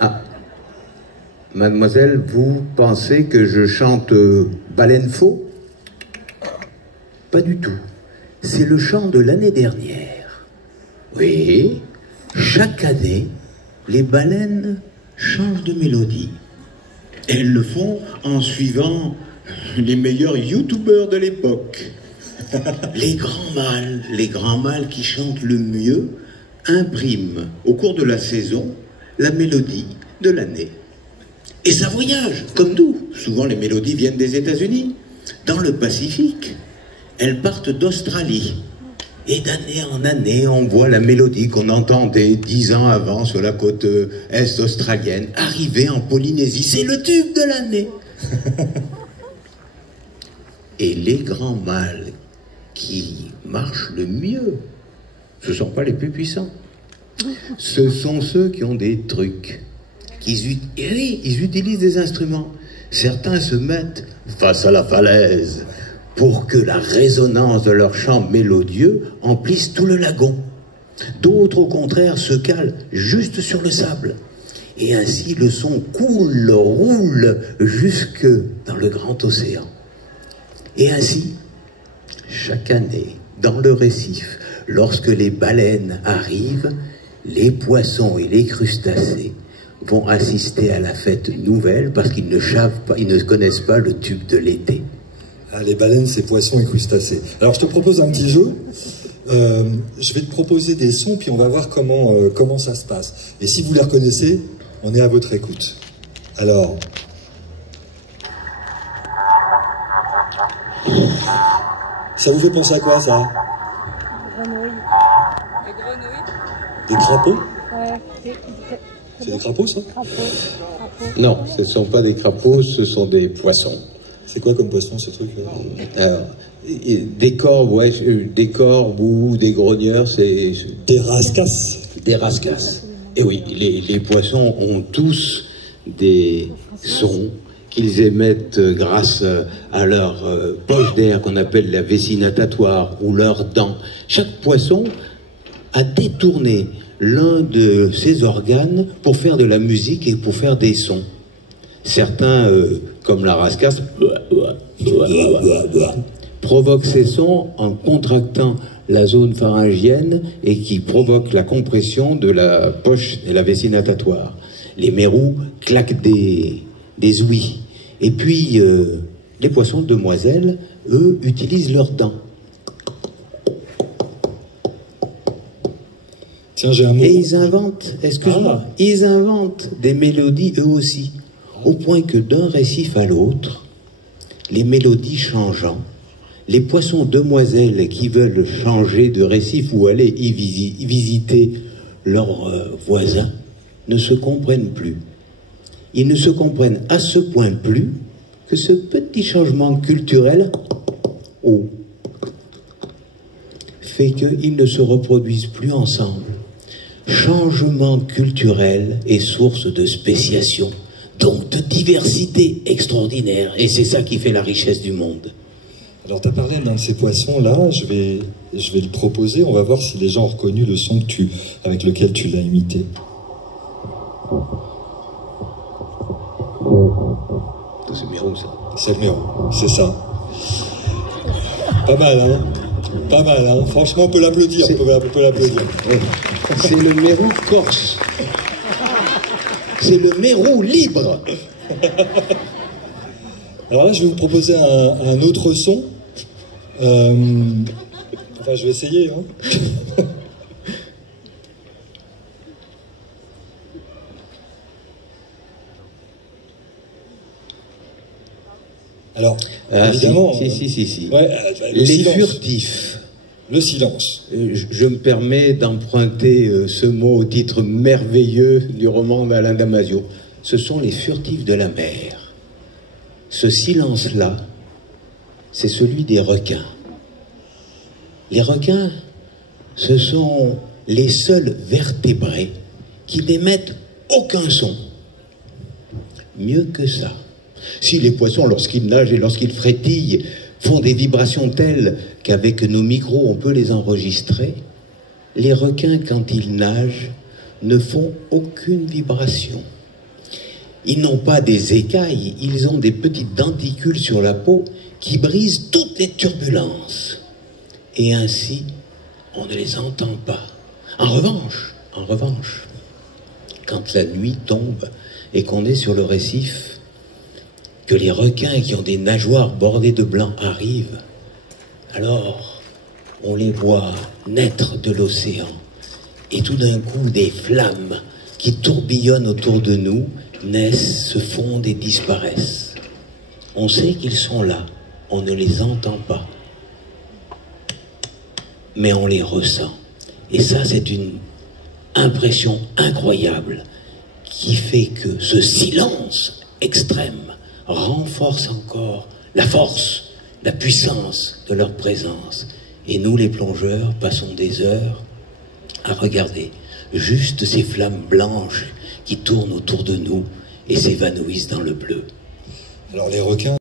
Ah, mademoiselle, vous pensez que je chante Baleine Faux? Pas du tout. C'est le chant de l'année dernière. Oui, chaque année, les baleines changent de mélodie. Elles le font en suivant les meilleurs youtubeurs de l'époque. Les grands mâles qui chantent le mieux impriment au cours de la saison la mélodie de l'année. Et ça voyage, comme nous. Souvent les mélodies viennent des États-Unis. Dans le Pacifique, elles partent d'Australie. Et d'année en année, on voit la mélodie qu'on entendait 10 ans avant sur la côte est australienne arriver en Polynésie. C'est le tube de l'année. Et les grands mâles qui marchent le mieux, ce ne sont pas les plus puissants. Ce sont ceux qui ont des trucs. Ils utilisent des instruments. Certains se mettent face à la falaise pour que la résonance de leur chant mélodieux emplisse tout le lagon. D'autres, au contraire, se calent juste sur le sable. Et ainsi, le son coule, roule jusque dans le grand océan. Et ainsi, chaque année, dans le récif, lorsque les baleines arrivent, les poissons et les crustacés vont assister à la fête nouvelle parce qu'ils ne savent pas, ils ne connaissent pas le tube de l'été. Ah, les baleines, c'est poissons et crustacés. Alors, je te propose un petit jeu. Je vais te proposer des sons, puis on va voir comment ça se passe. Et si vous les reconnaissez, on est à votre écoute. Alors... Ça vous fait penser à quoi, ça? Grenouilles. Des grenouilles. Des crapauds? Ouais. C'est des crapauds, ça? Crapauds. Non, ce ne sont pas des crapauds, ce sont des poissons. C'est quoi comme poisson, ce truc-là? Des corbes, ouais, des corbes ou des grogneurs, c'est... Des rascasses. Des rascasses. Et oui, les poissons ont tous des sons qu'ils émettent grâce à leur poche d'air qu'on appelle la vessie natatoire ou leurs dents. Chaque poisson a détourné l'un de ses organes pour faire de la musique et pour faire des sons. Certains, comme la rascasse, provoquent ces sons en contractant la zone pharyngienne et qui provoquent la compression de la poche et la vessie natatoire. Les mérous claquent des ouïes. Et puis, les poissons de demoiselles, eux, utilisent leurs dents. Tiens, j'ai un mot. Et ils inventent, excuse-moi, ils inventent des mélodies eux aussi. Au point que d'un récif à l'autre, les mélodies changeant, les poissons demoiselles qui veulent changer de récif ou aller y visiter leurs voisins ne se comprennent plus. Ils ne se comprennent à ce point plus que ce petit changement culturel fait qu'ils ne se reproduisent plus ensemble. Changement culturel est source de spéciation, donc de diversité extraordinaire. Et c'est ça qui fait la richesse du monde. Alors, tu as parlé d'un de ces poissons-là, je vais le proposer, on va voir si les gens ont reconnu le son avec lequel tu l'as imité. C'est le mérou, ça. C'est le mérou, c'est ça. Pas mal, hein? Pas mal, hein? Franchement, on peut l'applaudir, on peut l'applaudir. C'est le mérou corse. C'est le mérou libre. Alors là, je vais vous proposer un autre son. Enfin, je vais essayer, hein? Alors, évidemment... Si. Ouais, les silence. furtifs. Le silence. Je me permets d'emprunter ce mot au titre merveilleux du roman d'Alain Damasio. Ce sont les furtifs de la mer. Ce silence-là, c'est celui des requins. Les requins, ce sont les seuls vertébrés qui n'émettent aucun son. Mieux que ça. Si les poissons, lorsqu'ils nagent et lorsqu'ils frétillent, font des vibrations telles qu'avec nos micros, on peut les enregistrer, Les requins, quand ils nagent, ne font aucune vibration. Ils n'ont pas des écailles, ils ont des petites denticules sur la peau qui brisent toutes les turbulences. Et ainsi, on ne les entend pas. En revanche, quand la nuit tombe et qu'on est sur le récif, que les requins qui ont des nageoires bordées de blanc arrivent, alors on les voit naître de l'océan. Et tout d'un coup, des flammes qui tourbillonnent autour de nous naissent, se fondent et disparaissent. On sait qu'ils sont là, on ne les entend pas, mais on les ressent. Et ça, c'est une impression incroyable qui fait que ce silence extrême renforce encore la force, la puissance de leur présence. Et nous, les plongeurs, passons des heures à regarder juste ces flammes blanches qui tournent autour de nous et s'évanouissent dans le bleu. Alors les requins